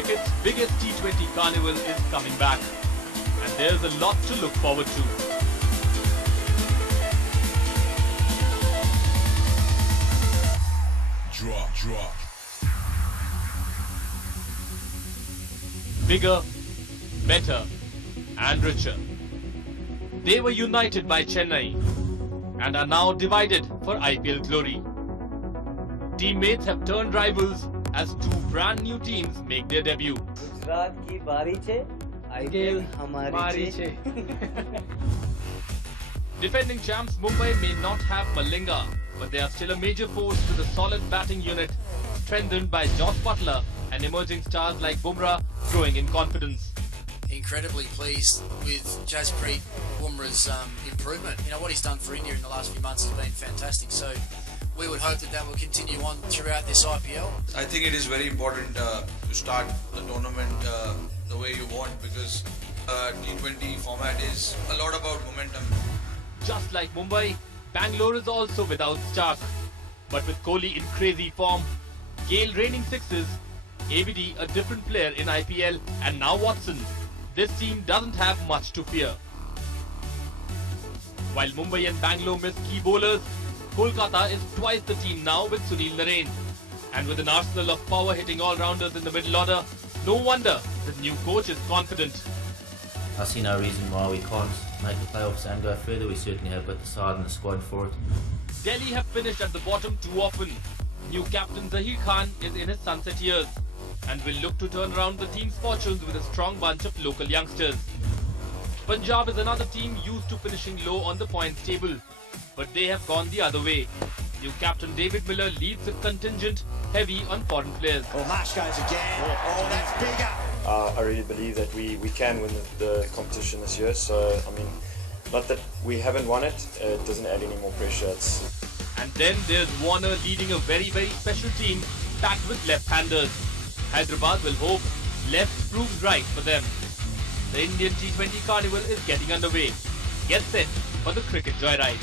cricket's biggest T20 carnival is coming back, and there's a lot to look forward to. Drop. Bigger, better, and richer. They were united by Chennai and are now divided for IPL glory. Teammates have turned rivals as two brand new teams make their debut. Gujarat की बारी छे, IPL हमारी छे. Defending champs Mumbai may not have Malinga, but they are still a major force with a solid batting unit strengthened by Joss Butler and emerging stars like Bumrah growing in confidence. Incredibly pleased with Jasprit Bumrah's improvement. You know, what he's done for India in the last few months has been fantastic. So we would hope that will continue on throughout this IPL. I think it is very important to start the tournament the way you want, because T20 format is a lot about momentum. Just like Mumbai, Bangalore is also without Stark. But with Kohli in crazy form, Gale raining sixes, ABD a different player in IPL, and now Watson, this team doesn't have much to fear. While Mumbai and Bangalore miss key bowlers, Kolkata is twice the team now with Sunil Narine. And with an arsenal of power-hitting all-rounders in the middle order, no wonder the new coach is confident. I see no reason why we can't make the playoffs and go further. We certainly have got the side and the squad for it. Delhi have finished at the bottom too often. New captain Zahir Khan is in his sunset years and will look to turn around the team's fortunes with a strong bunch of local youngsters. Punjab is another team used to finishing low on the points table, but they have gone the other way. New captain David Miller leads the contingent heavy on foreign players. Oh, Mash goes again. Oh, that's bigger. I really believe that we can win the competition this year. So, I mean, not that we haven't won it, it doesn't add any more pressure. And then there's Warner leading a very, very special team packed with left-handers. Hyderabad will hope left proves right for them. The Indian T20 Carnival is getting underway. Get set for the cricket joyride.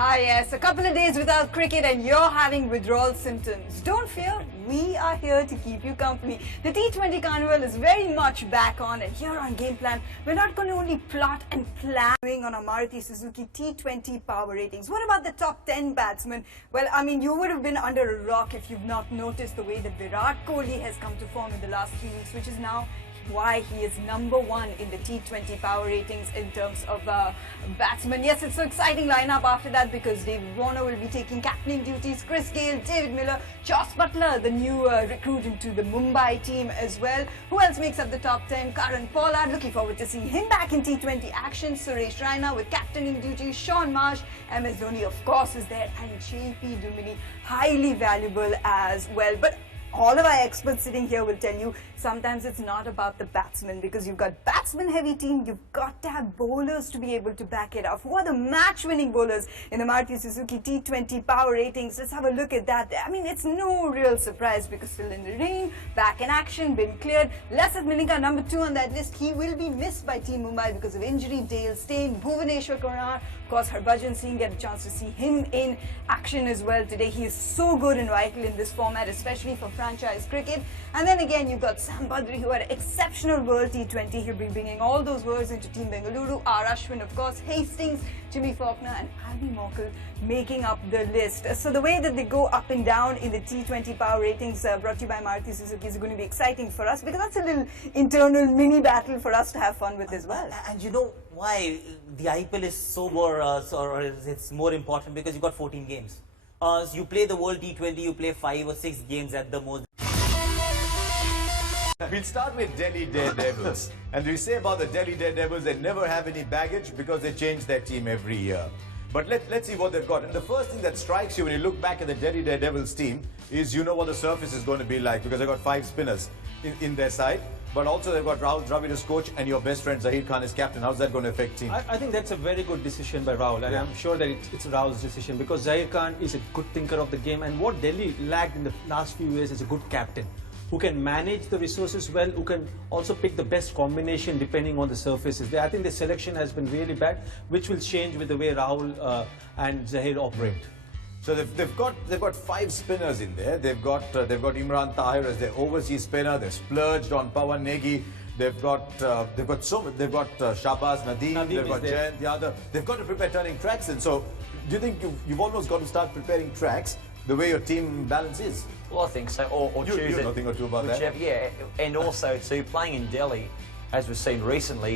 Ah yes, a couple of days without cricket and you're having withdrawal symptoms. Don't fear, we are here to keep you company. The T20 Carnival is very much back on, and here on Game Plan, we're not going to only plot and plan on our Maruti Suzuki T20 power ratings. What about the top 10 batsmen? Well, I mean, you would have been under a rock if you've not noticed the way that Virat Kohli has come to form in the last 3 weeks, which is now why he is #1 in the T20 power ratings in terms of batsmen. Yes, it's an exciting lineup after that because Dave Warner will be taking captaining duties, Chris Gale, David Miller, Joss Butler, the new recruit into the Mumbai team as well. Who else makes up the top 10? Karan Pollard, looking forward to seeing him back in T20 action. Suresh Raina with captaining duties, Sean Marsh, MS Dhoni of course is there, and JP Duminy, highly valuable as well. But all of our experts sitting here will tell you sometimes it's not about the batsmen, because you've got batsman-heavy team, you've got to have bowlers to be able to back it up. Who are the match-winning bowlers in the Maruti Suzuki T20 power ratings? Let's have a look at that. I mean, it's no real surprise because still in the ring, back in action, been cleared. Lasat Malinga, #2 on that list. He will be missed by Team Mumbai because of injury. Dale Steyn, Bhuvaneshwar Kumar, of course Harbhajan Singh, get a chance to see him in action as well today. He is so good and vital in this format, especially for franchise cricket. And then again, you've got Sam Badri, who had an exceptional World T20. He'll be bringing all those words into Team Bengaluru. R. Ashwin, of course, Hastings, Jimmy Faulkner, and Albi Morkel making up the list. So the way that they go up and down in the T20 power ratings brought to you by Maruti Suzuki is going to be exciting for us, because that's a little internal mini battle for us to have fun with as well. And you know why the IPL is so more, or it's more important? Because you got 14 games. So you play the World T20, you play 5 or 6 games at the most. We'll start with Delhi Daredevils. And we say about the Delhi Daredevils, they never have any baggage because they change their team every year. But let's see what they've got. And the first thing that strikes you when you look back at the Delhi Daredevils team is you know what the surface is going to be like, because they've got 5 spinners in their side. But also they've got Rahul Dravid as coach and your best friend Zahir Khan as captain. How's that going to affect team? I think that's a very good decision by Rahul, and I'm sure that it's Rahul's decision, because Zahir Khan is a good thinker of the game, and what Delhi lacked in the last few years is a good captain who can manage the resources well, who can also pick the best combination depending on the surfaces. I think the selection has been really bad, which will change with the way Rahul and Zahir operate. So they've got 5 spinners in there. They've got Imran Tahir as their overseas spinner. They've splurged on Pawan Negi. They've got Shahbaz Nadeem. They've got Jayant Yadav. They've got to prepare turning tracks in. So do you think you've almost got to start preparing tracks the way your team balance is? Well, I think so. Or choose you it. know a thing or two about that. Yeah, and also too, playing in Delhi, as we've seen recently,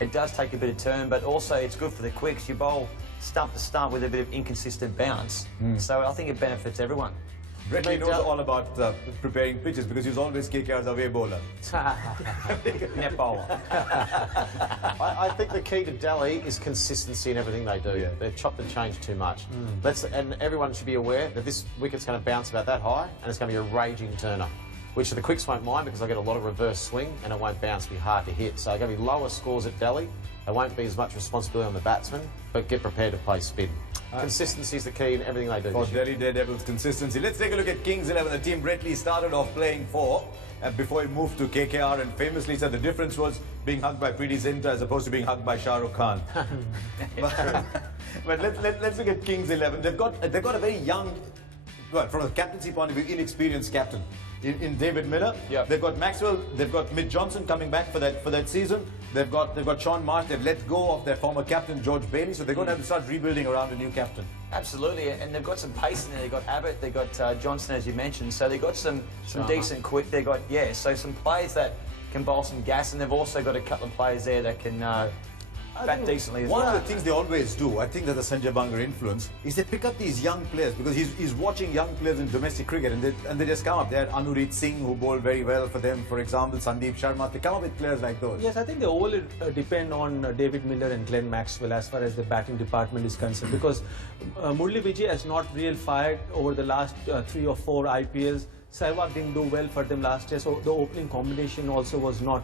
it does take a bit of turn, but also it's good for the quicks. You bowl stump to stump with a bit of inconsistent bounce, so I think it benefits everyone. Brett knows all about preparing pitches because he's always KKR's away bowler. Net bowler. I think the key to Delhi is consistency in everything they do. Yeah. They've chopped and changed too much. And everyone should be aware that this wicket's going to bounce about that high and it's going to be a raging turner, which the quicks won't mind because they get a lot of reverse swing and it won't bounce, be hard to hit. So going to be lower scores at Delhi. There won't be as much responsibility on the batsman, but get prepared to play spin. Consistency is the key in everything they do. For Delhi Daredevils, consistency. Let's take a look at Kings 11. The team Brett Lee started off playing for before he moved to KKR and famously said the difference was being hugged by Preeti Zinta as opposed to being hugged by Shah Rukh Khan. but let's look at Kings 11. They've got a very young, well, from a captaincy point of view, inexperienced captain in David Miller. Yep. They've got Maxwell. They've got Mitch Johnson coming back for that season. They've got Sean Marsh. They've let go of their former captain George Bailey, so they're going to have to start rebuilding around a new captain. Absolutely, and they've got some pace in there. They've got Abbott, they've got Johnson, as you mentioned, so they've got some decent quick. They've got, so some players that can bowl some gas, and they've also got a couple of players there that can bat decently as well. One of the things they always do, I think that the Sanjay Bangar influence, is they pick up these young players because he's watching young players in domestic cricket and they just come up. They had Anurit Singh who bowled very well for them, for example, Sandeep Sharma. They come up with players like those. Yes, I think they overly depend on David Miller and Glenn Maxwell as far as the batting department is concerned because Murli Vijay has not really fired over the last 3 or 4 IPLs. Sehwag didn't do well for them last year, so the opening combination also was not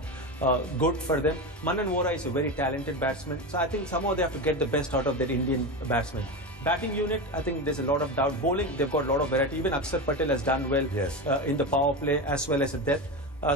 good for them. Manan Vora is a very talented batsman, so I think somehow they have to get the best out of their Indian batsmen. Batting unit, I think there's a lot of doubt. Bowling, they've got a lot of variety. Even Akshar Patel has done well in the power play as well as at death.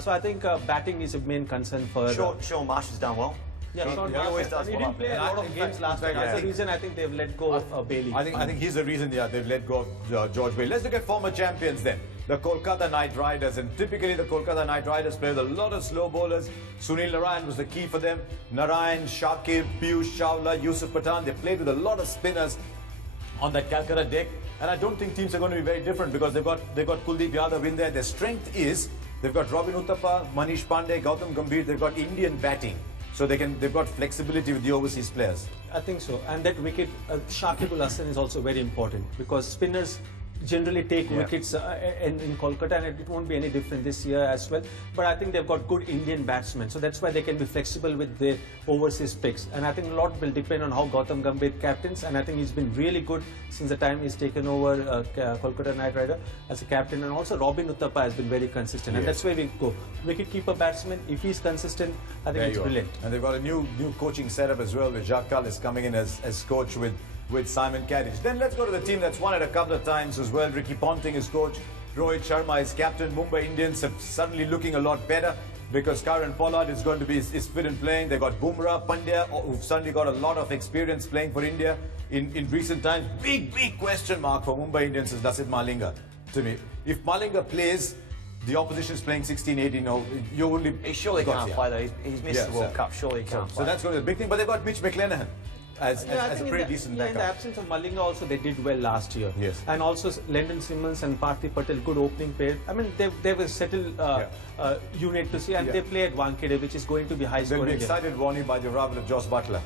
So I think batting is a main concern for... Sean Marsh has done well. Yeah, he always does. He didn't play a lot of games last year. That's the reason I think they've let go of Bailey. I think he's the reason, they've let go of George Bailey. Let's look at former champions then. The Kolkata Knight Riders, and typically the Kolkata Knight Riders play with a lot of slow bowlers. Sunil Narayan was the key for them. Narayan, Shakib, Piyush Chawla, Yusuf Pathan, they played with a lot of spinners on that Calcutta deck. And I don't think teams are going to be very different because they've got Kuldeep Yadav in there. Their strength is they've got Robin Uthappa, Manish Pandey, Gautam Gambhir. They've got Indian batting. So they've got flexibility with the overseas players. I think so. And that wicket, Shakib Ul Hasan is also very important because spinners generally take wickets in Kolkata, and it won't be any different this year as well. But I think they've got good Indian batsmen, so that's why they can be flexible with their overseas picks. And I think a lot will depend on how Gautam Gambhir captains, and I think he's been really good since the time he's taken over Kolkata Knight Rider as a captain. And also Robin Uthappa has been very consistent, and that's where we go. Wicket-keeper batsman, if he's consistent, I think it's brilliant. And they've got a new coaching setup as well, with Jacques Kallis coming in as coach with Simon Carriage. Then let's go to the team that's won it a couple of times as well. Ricky Ponting is coach, Rohit Sharma is captain. Mumbai Indians are suddenly looking a lot better because Karen Pollard is going to be fit and playing. They've got Bumrah, Pandya, who've suddenly got a lot of experience playing for India in recent times. Big question mark for Mumbai Indians is Lasith Malinga, to me. If Malinga plays, the opposition is playing 16-18. You only... He surely can't play though. He's missed the World Cup. Surely he can't play. So that's going to be a big thing. But they've got Mitch McClenaghan as a pretty decent backup. In the absence of Malinga also, they did well last year. Yes. And also Lyndon Simmons and Parthiv Patel, good opening pair. I mean, they were settled unit to see, and they play at Wankhede, which is going to be high scoring. They'll be excited, Warnie, by the arrival of Josh Butler.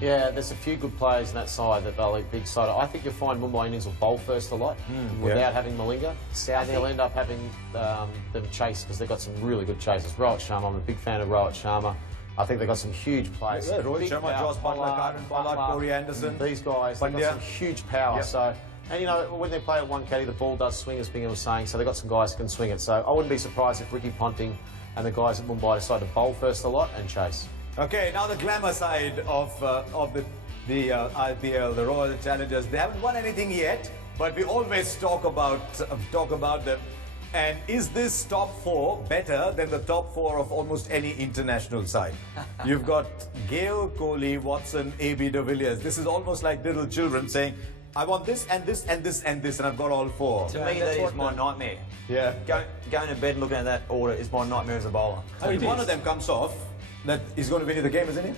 Yeah, there's a few good players in that side that they'll be big side. I think you'll find Mumbai Indians will bowl first a lot without having Malinga. And they'll end up having them chase because they've got some really good chasers. Rohit Sharma, I'm a big fan of Rohit Sharma. I think they've got some huge players. Yeah, Rohit Sharma, Josh Butler, Karen Pollard, Corey Anderson. These guys, they've got some huge power. So, and you know, when they play at one caddy, the ball does swing, as Bingham was saying, so they've got some guys who can swing it. So I wouldn't be surprised if Ricky Ponting and the guys at Mumbai decide to bowl first a lot and chase. Okay, now the glamour side of the IPL, the Royal Challengers. They haven't won anything yet, but we always talk about them. And is this top 4 better than the top 4 of almost any international side? You've got Gale, Kohli, Watson, AB de Villiers. This is almost like little children saying, I want this and this and this and this, and I've got all four. To me, that is my nightmare. Yeah. Going to bed and looking at that order is my nightmare as a bowler. If one of them comes off, that he's going to win you the game, isn't he?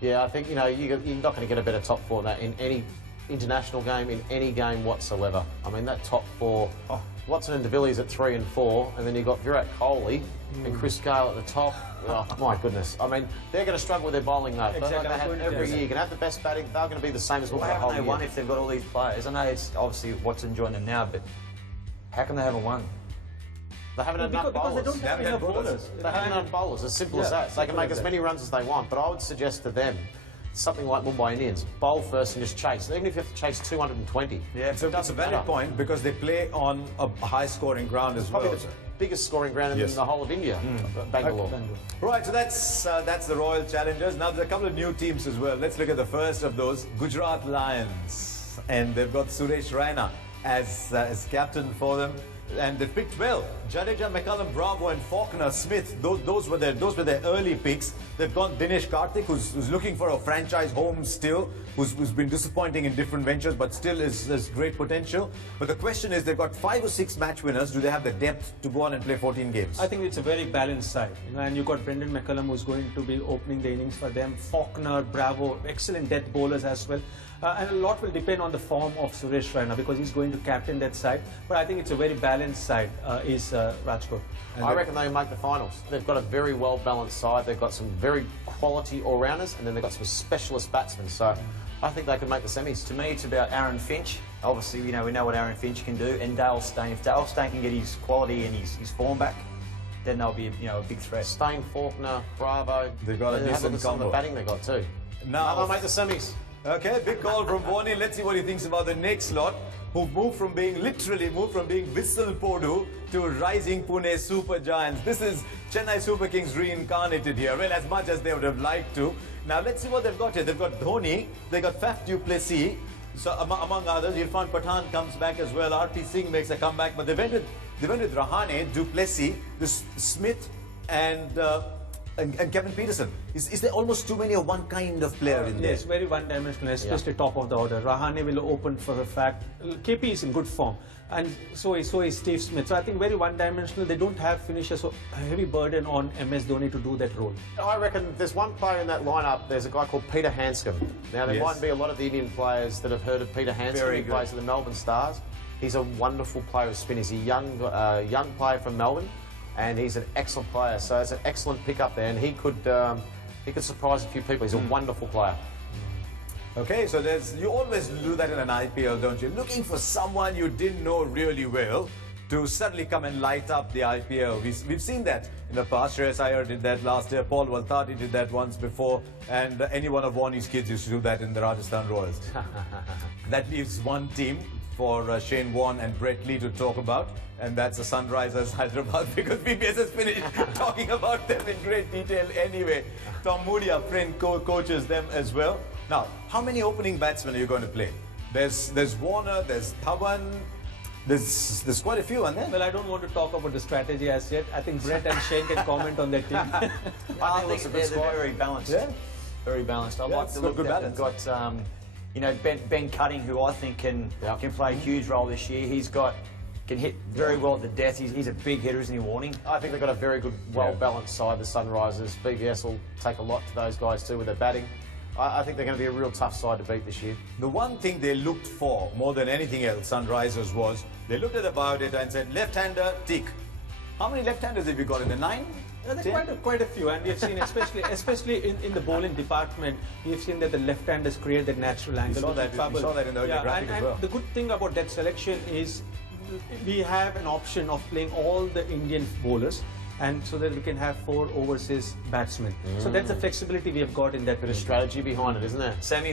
Yeah, I think, you know, you're not going to get a better top four than that in any international game, in any game whatsoever. I mean, that top four, Watson and De Villiers at 3 and 4, and then you've got Virat Kohli and Chris Gale at the top. Oh, my goodness. I mean, they're going to struggle with their bowling, though. Exactly. Like they have every year. You can have the best batting, they're going to be the same as what Well, the how whole can they year. won if they've got all these players? I know it's obviously Watson joined them now, but how come they haven't won? They haven't had enough Because they bowlers. don't have enough bowlers. They haven't enough bowlers, as simple as Yeah, that. They can simple make as as that. many runs as they want, but I would suggest to them something like Mumbai Indians. Bowl first and just chase. Even if you have to chase 220. Yeah, so that's a valid point because they play on a high-scoring ground as Probably well. the biggest scoring ground in the whole of India, Bangalore. Right, so that's the Royal Challengers. Now there's a couple of new teams as well. Let's look at the first of those, Gujarat Lions, and they've got Suresh Raina as captain for them. And they picked well. Jadeja, McCullum, Bravo, and Faulkner, Smith. Those were their early picks. They've got Dinesh Karthik, who's looking for a franchise home still, who's been disappointing in different ventures, but still has great potential. But the question is, they've got 5 or 6 match winners. Do they have the depth to go on and play 14 games? I think it's a very balanced side. You know, and you've got Brendan McCullum, who's going to be opening the innings for them. Faulkner, Bravo, excellent death bowlers as well. And a lot will depend on the form of Suresh Raina because he's going to captain that side. But I think it's a very balanced side, is Rajkot. And I reckon they'll make the finals. They've got a very well-balanced side. They've got some very quality all-rounders, and then they've got some specialist batsmen. So I think they can make the semis. To me, it's about Aaron Finch. Obviously, we know what Aaron Finch can do, and Dale Steyn. If Dale Steyn can get his quality and his form back, then they'll be a big threat. Steyn, Faulkner, Bravo. They've got a decent some of the combo. batting they got too. Now they'll make the semis. Okay, big call from Warnie. Let's see what he thinks about the next lot, who've literally moved from being Whistle Podu to rising Pune Super Giants. This is Chennai Super Kings reincarnated here. Well, as much as they would have liked to. Now, let's see what they've got here. They've got Dhoni, they've got Faf du Plessis. So, among others, Irfan Pathan comes back as well. RP Singh makes a comeback. But they went with Rahane, du Plessis, Smith, and Kevin Peterson. Is there almost too many of one kind of player in there? Yes, very one-dimensional, especially top of the order. Rahane will open for a fact. KP is in good form, and so is Steve Smith. So I think very one-dimensional. They don't have finishers, so a heavy burden on MS Dhoni to do that role. I reckon there's one player in that lineup. There's a guy called Peter Hanscom. Now there Yes. might be a lot of the Indian players that have heard of Peter Hanscom. Very He good. plays for the Melbourne Stars. He's a wonderful player of spin. He's a young player from Melbourne, and he's an excellent player. So it's an excellent pick up there, and he could surprise a few people. He's a wonderful player. Okay, so you always do that in an IPL, don't you? Looking for someone you didn't know really well to suddenly come and light up the IPL. We've seen that in the past. Shreyas Iyer did that last year. Paul Waltati did that once before. And any one of Warnie's kids used to do that in the Rajasthan Royals. That leaves one team for Shane Warne and Brett Lee to talk about. And that's the Sunrisers Hyderabad, because PBS has finished talking about them in great detail anyway. Tom Moody, our friend, coaches them as well. Now, how many opening batsmen are you going to play? There's Warner, there's Dhawan, there's quite a few, aren't there? Well, I don't want to talk about the strategy as yet. I think Brett and Shane can comment on that team. I think they're very balanced. Yeah? Very balanced. I Yeah, like it's the got look good that they've got. Ben Cutting, who I think can play a huge role this year. Can hit very well at the death. He's a big hitter, isn't he, Warning? I think they've got a very good, well-balanced side, the Sunrisers. BVS will take a lot to those guys too with their batting. I think they're going to be a real tough side to beat this year. The one thing they looked for more than anything else, Sunrisers, was they looked at the biodata and said, left-hander, tick. How many left-handers have you got in the 9? Yeah, there are quite a few, and we've seen, especially in the bowling department, we've seen that the left-handers create that natural angle. saw that in the earlier graphic as well. And the good thing about that selection is we have an option of playing all the Indian bowlers, and so that we can have 4 overseas batsmen. So that's the flexibility we have got in that. Bit of strategy behind it, isn't there? Sammy